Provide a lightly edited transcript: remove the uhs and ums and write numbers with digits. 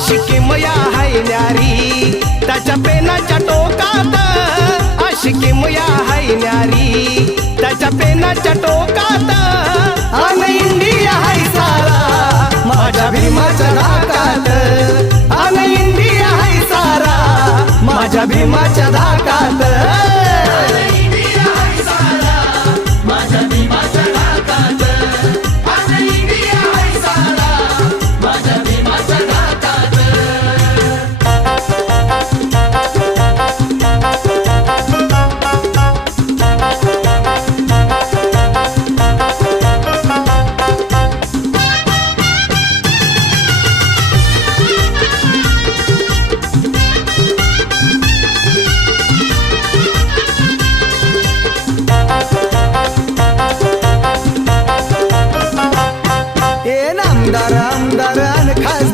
अशी किमया हाय न्यारी त्याच्या पेनाच्या टोकात, अशी किमया हाय न्यारी त्याच्या पेनाच्या टोकात. अन इंडिया हाय सारा माझ्या भीमाच्या धाकात, अन इंडिया हाय सारा माझ्या भीमाच्या धाकात.